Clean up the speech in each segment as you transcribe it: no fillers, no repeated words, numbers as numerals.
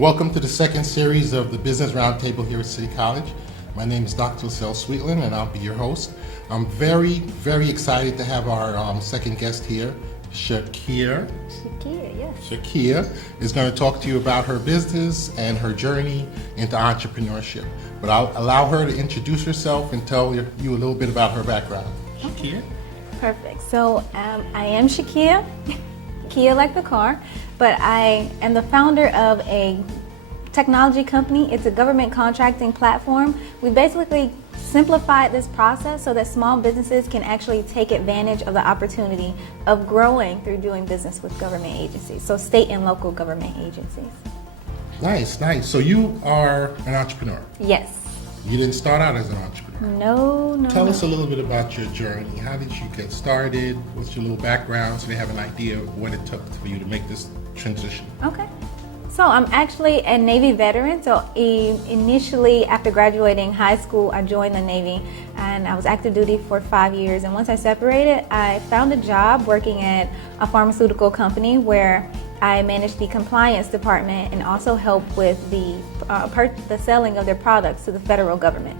Welcome to the second series of the Business Roundtable here at City College. My name is Dr. Lascelles Sweetland, and I'll be your host. I'm very excited to have our second guest here, Shakeia. Shakeia, yes. Shakeia is going to talk to you about her business and her journey into entrepreneurship. But I'll allow her to introduce herself and tell you a little bit about her background. Shakeia? Perfect. So I am Shakeia, Kia like the car, but I am the founder of a technology company. It's a government contracting platform. We basically simplified this process so that small businesses can actually take advantage of the opportunity of growing through doing business with government agencies, so state and local government agencies. Nice. So you are an entrepreneur. Yes. You didn't start out as an entrepreneur. No. Tell us a little bit about your journey. How did you get started? What's your little background so they have an idea of what it took for you to make this transition? Okay. So I'm actually a Navy veteran. So initially after graduating high school, I joined the Navy and I was active duty for 5 years. And once I separated, I found a job working at a pharmaceutical company where I managed the compliance department and also helped with the selling of their products to the federal government.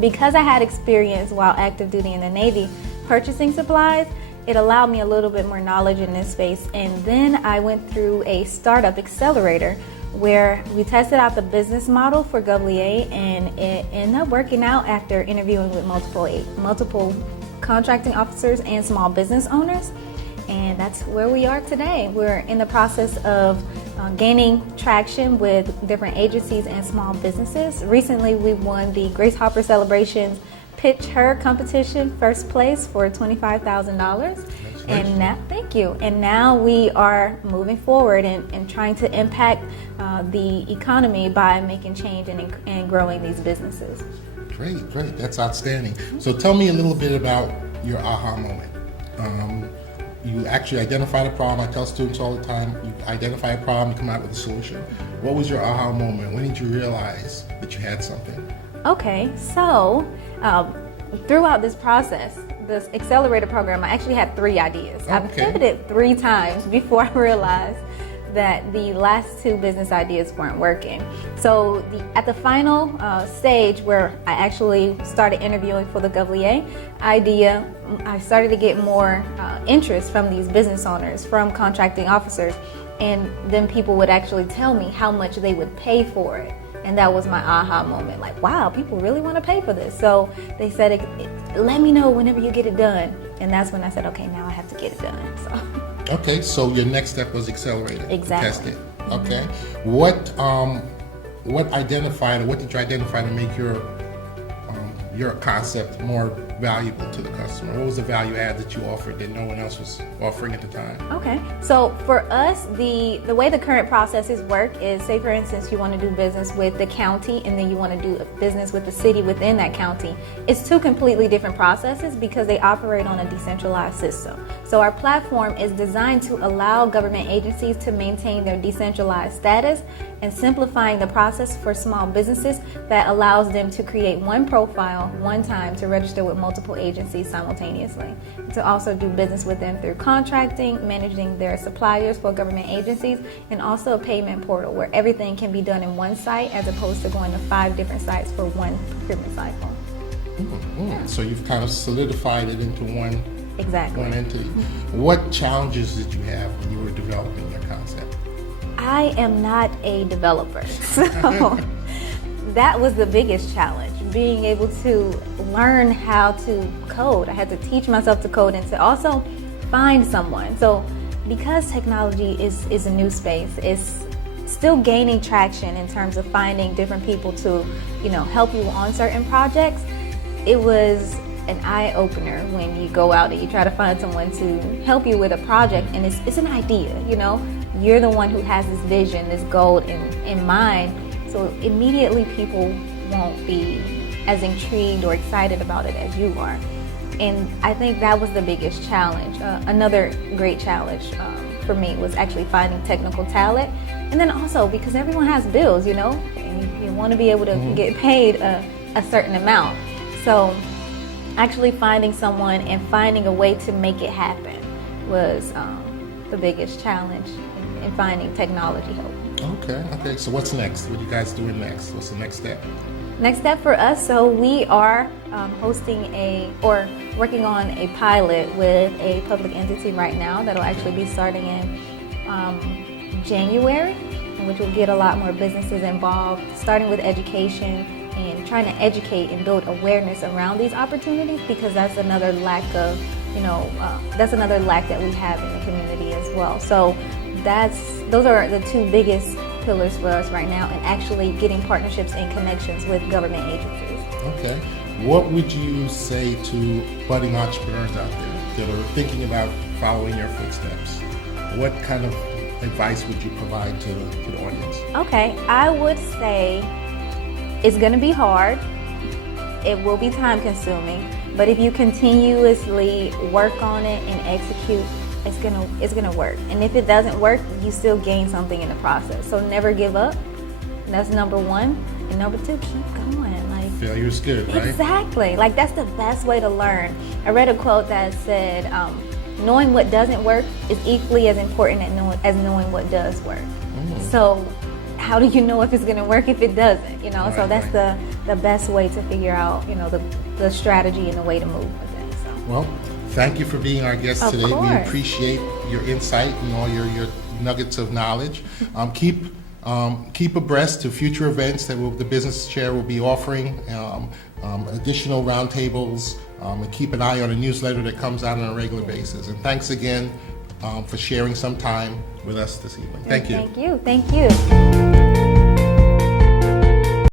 Because I had experience while active duty in the Navy purchasing supplies, it allowed me a little bit more knowledge in this space. And then I went through a startup accelerator where we tested out the business model for Govlia, and it ended up working out after interviewing with multiple contracting officers and small business owners. And that's where we are today. We're in the process of gaining traction with different agencies and small businesses. Recently, we won the Grace Hopper Celebrations Pitch Her competition, first place for $25,000. And now, thank you. And now we are moving forward and trying to impact the economy by making change and growing these businesses. Great. That's outstanding. So tell me a little bit about your aha moment. You actually identified a problem. I tell students all the time, you identify a problem, you come out with a solution. What was your aha moment? When did you realize that you had something? Okay, so throughout this process, this accelerator program, I actually had 3 ideas. Okay. I pivoted 3 times before I realized that the last 2 business ideas weren't working. So at the final stage where I actually started interviewing for the Govlia idea, I started to get more interest from these business owners, from contracting officers, and then people would actually tell me how much they would pay for it. And that was my aha moment, like, wow, people really want to pay for this. So they said, let me know whenever you get it done. And that's when I said, okay, now I have to get it done. So. Okay, so your next step was accelerated. Exactly. Test it. Okay. What identified, or what did you identify to make your concept more valuable to the customer? What was the value add that you offered that no one else was offering at the time? Okay, so for us, the way the current processes work is, say for instance, you want to do business with the county and then you want to do business with the city within that county. It's 2 completely different processes because they operate on a decentralized system. So our platform is designed to allow government agencies to maintain their decentralized status and simplifying the process for small businesses that allows them to create one profile one time to register with multiple agencies simultaneously. To also do business with them through contracting, managing their suppliers for government agencies, and also a payment portal where everything can be done in one site as opposed to going to 5 different sites for one procurement cycle. Mm-hmm. So you've kind of solidified it into one entity. What challenges did you have when you were developing your concept? I am not a developer, so that was the biggest challenge, being able to learn how to code. I had to teach myself to code and to also find someone. So because technology is a new space, it's still gaining traction in terms of finding different people to, help you on certain projects. It was an eye-opener when you go out and you try to find someone to help you with a project, and it's an idea, You're the one who has this vision, this goal in mind. So immediately people won't be as intrigued or excited about it as you are. And I think that was the biggest challenge. Another great challenge for me was actually finding technical talent. And then also because everyone has bills, and you want to be able to get paid a certain amount. So actually finding someone and finding a way to make it happen was the biggest challenge in finding technology help. Okay. So what's next? What are you guys doing next? What's the next step? Next step for us, so we are working on a pilot with a public entity right now that'll actually be starting in January, which will get a lot more businesses involved, starting with education and trying to educate and build awareness around these opportunities, because that's another lack of, that's another lack that we have in the community as well. So those are the two biggest pillars for us right now, and actually getting partnerships and connections with government agencies. Okay. What would you say to budding entrepreneurs out there that are thinking about following your footsteps? What kind of advice would you provide to the audience? Okay, I would say it's going to be hard. It will be time consuming, but if you continuously work on it and execute, it's gonna work. And if it doesn't work, you still gain something in the process. So never give up. That's number one. And number two, keep going. Failure's good, right? Exactly. That's the best way to learn. I read a quote that said, knowing what doesn't work is equally as important as knowing what does work. So how do you know if it's going to work if it doesn't? So that's the best way to figure out, the strategy and the way to move with it. So. Well, thank you for being our guest Of today. course. We appreciate your insight and all your nuggets of knowledge. Keep abreast to future events that the business chair will be offering, additional roundtables, and keep an eye on a newsletter that comes out on a regular basis. And thanks again for sharing some time with us this evening. Thank you. Thank you.